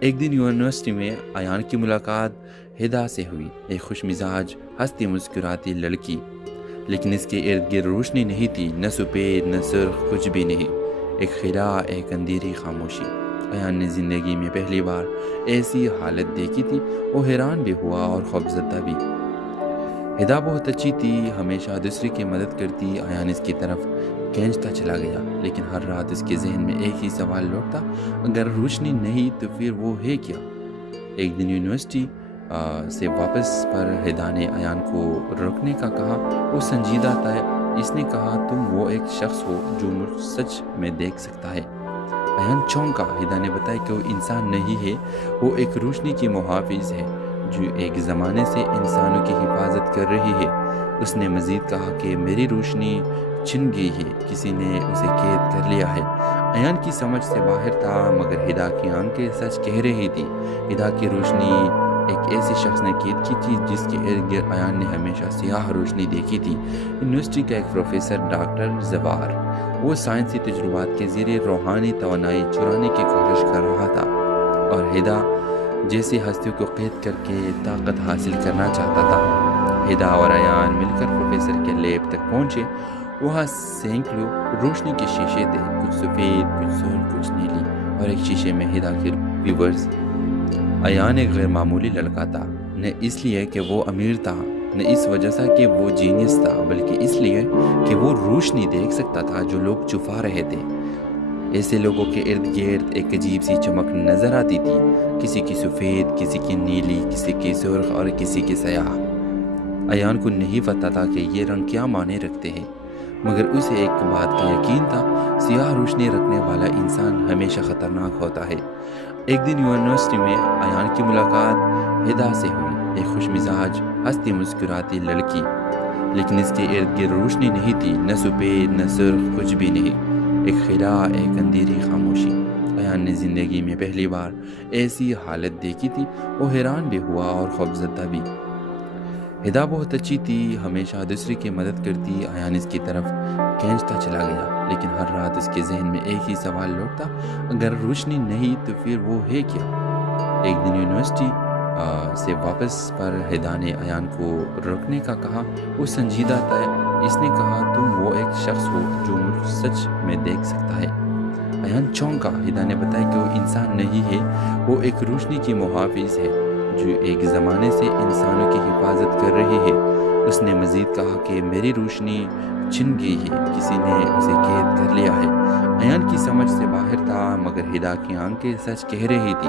ایک دن یونیورسٹی میں ایان کی ملاقات ہدا سے ہوئی، ایک خوش مزاج ہنستی مسکراتی لڑکی، لیکن اس کے ارد گرد روشنی نہیں تھی، نہ سفید نہ سرخ، کچھ بھی نہیں، ایک خلا، ایک اندھیری خاموشی۔ ایان نے زندگی میں پہلی بار ایسی حالت دیکھی تھی، وہ حیران بھی ہوا اور خوفزدہ بھی۔ ہدا بہت اچھی تھی، ہمیشہ دوسرے کی مدد کرتی، ایان اس کی طرف کھینچتا چلا گیا، لیکن ہر رات اس کے ذہن میں ایک ہی سوال لوٹتا، اگر روشنی نہیں تو پھر وہ ہے کیا؟ ایک دن یونیورسٹی سے واپس پر ہدا نے ایان کو رکنے کا کہا، وہ سنجیدہ تھا، اس نے کہا تم وہ ایک شخص ہو جو ملک سچ میں دیکھ سکتا ہے۔ ایان چونکا، ہدا نے بتایا کہ وہ انسان نہیں ہے، وہ ایک روشنی کی محافظ ہے جو ایک زمانے سے انسانوں کی حفاظت کر رہی ہے۔ اس نے مزید کہا کہ میری روشنی چھن گئی ہے، کسی نے اسے قید کر لیا ہے۔ ایان کی سمجھ سے باہر تھا، مگر ہدا کی آنکھیں سچ کہہ رہی تھی۔ ہدا کی روشنی ایک ایسے شخص نے قید کی تھی جس کے ارد گرد ایان نے ہمیشہ سیاہ روشنی دیکھی تھی۔ یونیورسٹی کا ایک پروفیسر ڈاکٹر زوار، وہ سائنسی تجربات کے ذریعے روحانی توانائی چرانے کی کوشش کر رہا تھا، اور ہدا جیسے ہستیوں کو قید کر کے طاقت حاصل کرنا چاہتا تھا۔ ہدا اور ایان مل کر پروفیسر کے لیب تک پہنچے، وہاں سینکڑوں روشنی کے شیشے تھے، کچھ سفید، کچھ سرخ، کچھ نیلی، اور ایک شیشے میں ہدا کے ویورز۔ ایان ایک غیر معمولی لڑکا تھا، نہ اس لیے کہ وہ امیر تھا، نہ اس وجہ سے کہ وہ جینیس تھا، بلکہ اس لیے کہ وہ روشنی دیکھ سکتا تھا جو لوگ چھپا رہے تھے۔ ایسے لوگوں کے ارد گرد ایک عجیب سی چمک نظر آتی تھی، کسی کی سفید، کسی کی نیلی، کسی کی سرخ اور کسی کی سیاہ۔ ایان کو نہیں پتا تھا کہ یہ رنگ کیا معنی رکھتے ہیں، مگر اسے ایک بات کا یقین تھا، سیاہ روشنی رکھنے والا انسان ہمیشہ خطرناک ہوتا ہے۔ ایک دن یونیورسٹی میں ایان کی ملاقات ہدا سے ہوئی، ایک خوش مزاج ہنستی مسکراتی لڑکی، لیکن اس کے ارد گرد روشنی نہیں تھی، نہ سفید نہ سرخ، کچھ بھی نہیں، ایک خلا، ایک اندھیری خاموشی۔ ایان نے زندگی میں پہلی بار ایسی حالت دیکھی تھی، وہ حیران بھی ہوا اور خوفزدہ بھی۔ ہدا بہت اچھی تھی، ہمیشہ دوسرے کی مدد کرتی، ایان اس کی طرف کھینچتا چلا گیا، لیکن ہر رات اس کے ذہن میں ایک ہی سوال لوٹتا، اگر روشنی نہیں تو پھر وہ ہے کیا؟ ایک دن یونیورسٹی سے واپس پر ہدا نے ایان کو رکنے کا کہا، وہ سنجیدہ تھا، اس نے کہا تم وہ ایک شخص ہو جو ملک سچ میں دیکھ سکتا ہے۔ ایان چونکا، ہدا نے بتایا کہ وہ انسان نہیں ہے، وہ ایک روشنی کی محافظ ہے جو ایک زمانے سے انسانوں کی حفاظت کر رہی ہے۔ اس نے مزید کہا کہ میری روشنی چھن گئی ہے، کسی نے اسے قید کر لیا ہے۔ ایان کی سمجھ سے باہر تھا، مگر ہدا کی آنکھیں سچ کہہ رہی تھی۔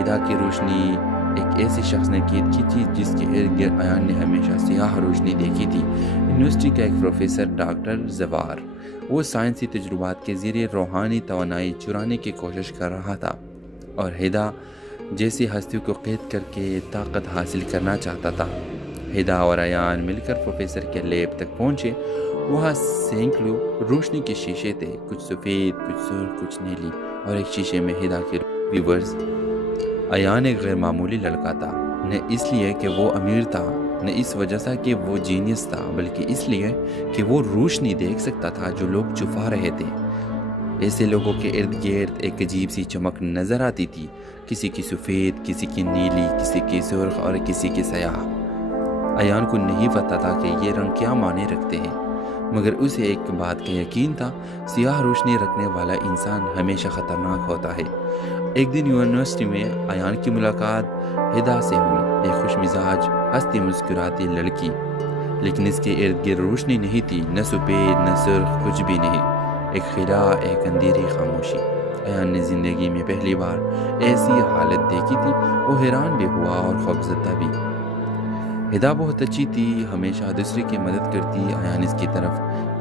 ہدا کی روشنی ایک ایسے شخص نے قید کی تھی جس کے ارد گرد ایان نے ہمیشہ سیاہ روشنی دیکھی تھی۔ یونیورسٹی کا ایک پروفیسر ڈاکٹر زوار، وہ سائنسی تجربات کے ذریعے روحانی توانائی چرانے کی کوشش کر رہا تھا، اور ہدا جیسے ہستیوں کو قید کر کے طاقت حاصل کرنا چاہتا تھا۔ ہدا اور ایان مل کر پروفیسر کے لیب تک پہنچے، وہاں سینکڑوں روشنی کے شیشے تھے، کچھ سفید، کچھ سرخ، کچھ نیلی، اور ایک شیشے میں ہدا کے ویورز۔ ایان ایک غیر معمولی لڑکا تھا، نہ اس لیے کہ وہ امیر تھا، نہ اس وجہ سے کہ وہ جینیس تھا، بلکہ اس لیے کہ وہ روشنی دیکھ سکتا تھا جو لوگ چھپا رہے تھے۔ ایسے لوگوں کے ارد گرد ایک عجیب سی چمک نظر آتی تھی، کسی کی سفید، کسی کی نیلی، کسی کی سرخ اور کسی کی سیاہ۔ ایان کو نہیں پتا تھا کہ یہ رنگ کیا معنی رکھتے ہیں، مگر اسے ایک بات کا یقین تھا، سیاہ روشنی رکھنے والا انسان ہمیشہ خطرناک ہوتا ہے۔ ایک دن یونیورسٹی میں ایان کی ملاقات ہدا سے ہوئی، ایک خوش مزاج ہنستی مسکراتی لڑکی، لیکن اس کے ارد گرد روشنی نہیں تھی، نہ سفید نہ سرخ، کچھ بھی نہیں، ایک خلا، ایک اندھیری خاموشی۔ ایان نے زندگی میں پہلی بار ایسی حالت دیکھی تھی، وہ حیران بھی ہوا اور خوفزدہ بھی۔ ہدا بہت اچھی تھی، ہمیشہ دوسرے کی مدد کرتی، ایان اس کی طرف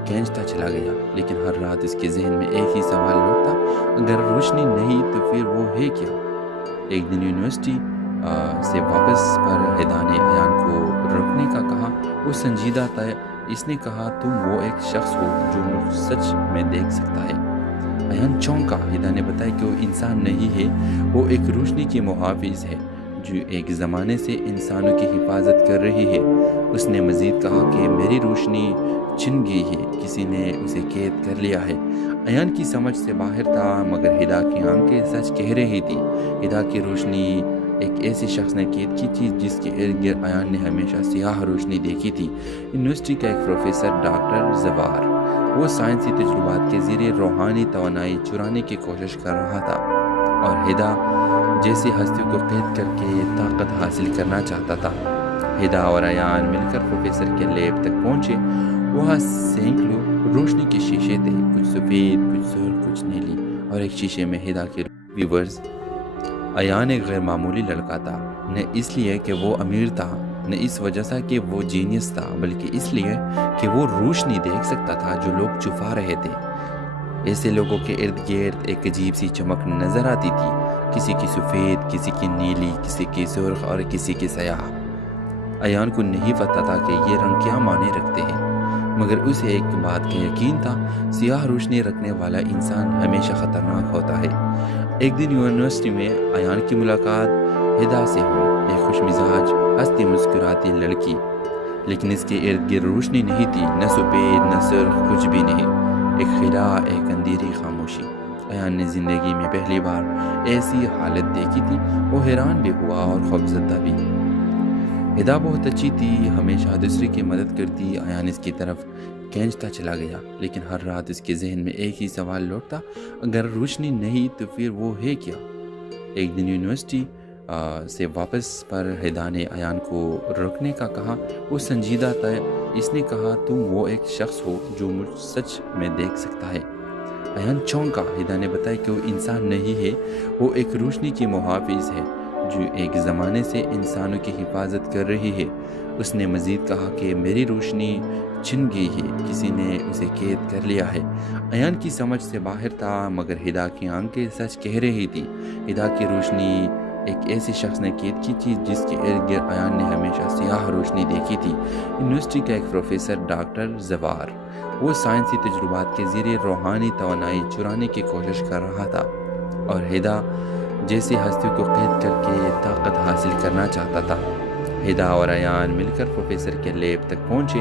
کھینچتا چلا گیا، لیکن ہر رات اس کے ذہن میں ایک ہی سوال لوٹتا، اگر روشنی نہیں تو پھر وہ ہے کیا؟ ایک دن یونیورسٹی سے واپس پر ہدا نے ایان کو رکنے کا کہا، وہ سنجیدہ تھا، اس نے کہا تم وہ ایک شخص ہو جو ملک سچ میں دیکھ سکتا ہے۔ ایان چونکا، ہدا نے بتایا کہ وہ انسان نہیں ہے، وہ ایک روشنی کی محافظ ہے جو ایک زمانے سے انسانوں کی حفاظت کر رہی ہے۔ اس نے مزید کہا کہ میری روشنی چھن گئی ہے، کسی نے اسے قید کر لیا ہے۔ ایان کی سمجھ سے باہر تھا مگر ہدا کی آنکھیں سچ کہہ رہی تھی۔ ہدا کی روشنی ایک ایسے شخص نے قید کی تھی جس کے ارد گرد ایان نے ہمیشہ سیاہ روشنی دیکھی تھی۔ یونیورسٹی کا ایک پروفیسر ڈاکٹر زوار، وہ سائنسی تجربات کے ذریعے روحانی توانائی چرانے کی کوشش کر رہا تھا اور ہدا جیسی ہستیوں کو قید کر کے طاقت حاصل کرنا چاہتا تھا۔ ہدا اور ایان مل کر پروفیسر کے لیب تک پہنچے۔ وہاں سینکڑوں روشنی کے شیشے تھے، کچھ سفید، کچھ سرخ، کچھ نیلی، اور ایک شیشے میں ہدا کے ویورز۔ ایان ایک غیر معمولی لڑکا تھا، نہ اس لیے کہ وہ امیر تھا، نہ اس وجہ سے کہ وہ جینیس تھا، بلکہ اس لیے کہ وہ روشنی دیکھ سکتا تھا جو لوگ چھپا رہے تھے۔ ایسے لوگوں کے ارد گرد ایک عجیب سی چمک نظر آتی تھی، کسی کی سفید، کسی کی نیلی، کسی کی سرخ اور کسی کی سیاہ۔ ایان کو نہیں پتا تھا کہ یہ رنگ کیا معنی رکھتے ہیں، مگر اسے ایک بات کا یقین تھا، سیاہ روشنی رکھنے والا انسان ہمیشہ خطرناک ہوتا ہے۔ ایک دن یونیورسٹی میں ایان کی ملاقات ہدا سے ہوئی، ایک خوش مزاج، ہنستی مسکراتی لڑکی، لیکن اس کے ارد گرد روشنی نہیں تھی، نہ سفید نہ سرخ، کچھ بھی نہیں، ایک خلا، ایک اندھیری خاموشی۔ ایان نے زندگی میں پہلی بار ایسی حالت دیکھی تھی، وہ حیران بھی ہوا اور خوفزدہ بھی۔ ہدا بہت اچھی تھی، ہمیشہ دوسرے کی مدد کرتی۔ ایان اس کی طرف کھینچتا چلا گیا، لیکن ہر رات اس کے ذہن میں ایک ہی سوال لوٹتا، اگر روشنی نہیں تو پھر وہ ہے کیا؟ ایک دن یونیورسٹی سے واپس پر ہدا نے ایان کو رکنے کا کہا۔ وہ سنجیدہ تھا، اس نے کہا، تم وہ ایک شخص ہو جو مجھ سچ میں دیکھ سکتا ہے۔ ایان چونکا۔ ہدا نے بتایا کہ وہ انسان نہیں ہے، وہ ایک روشنی کی محافظ ہے جو ایک زمانے سے انسانوں کی حفاظت کر رہی ہے۔ اس نے مزید کہا کہ میری روشنی چھن گئی ہے، کسی نے اسے قید کر لیا ہے۔ ایان کی سمجھ سے باہر تھا مگر ہدا کی آنکھیں سچ کہہ رہی تھی۔ ہدا کی روشنی ایک ایسے شخص نے قید کی تھی جس کے ارد گرد ایان نے ہمیشہ سیاہ روشنی دیکھی تھی۔ یونیورسٹی کا ایک پروفیسر ڈاکٹر زوار، وہ سائنسی تجربات کے ذریعے روحانی توانائی چرانے کی کوشش کر رہا تھا اور ہدا جیسی ہستیوں کو قید کر کے طاقت حاصل کرنا چاہتا تھا۔ ہدا اور ایان مل کر پروفیسر کے لیب تک پہنچے۔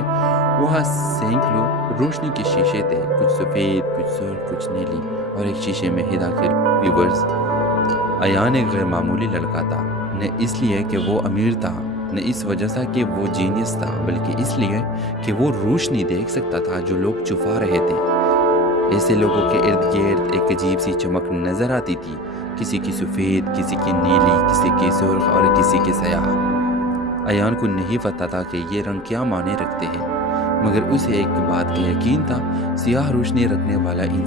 وہاں سینکڑوں روشنی کے شیشے تھے، کچھ سفید، کچھ سرخ، کچھ نیلی، اور ایک شیشے میں ہدا کے ویورز۔ ایان ایک غیر معمولی لڑکا تھا، نہ اس لیے کہ وہ امیر تھا، نہ اس وجہ سے کہ وہ جینیس تھا، بلکہ اس لیے کہ وہ روشنی دیکھ سکتا تھا جو لوگ چھپا رہے تھے۔ ایسے لوگوں کے ارد گرد ایک عجیب سی چمک نظر آتی تھی، کسی کی سفید، کسی کی نیلی، کسی کی سرخ اور کسی کی سیاہ۔ ایان کو نہیں پتا تھا کہ یہ رنگ کیا معنی رکھتے ہیں، مگر اسے ایک بات کا یقین تھا، سیاہ روشنی رکھنے والا انسان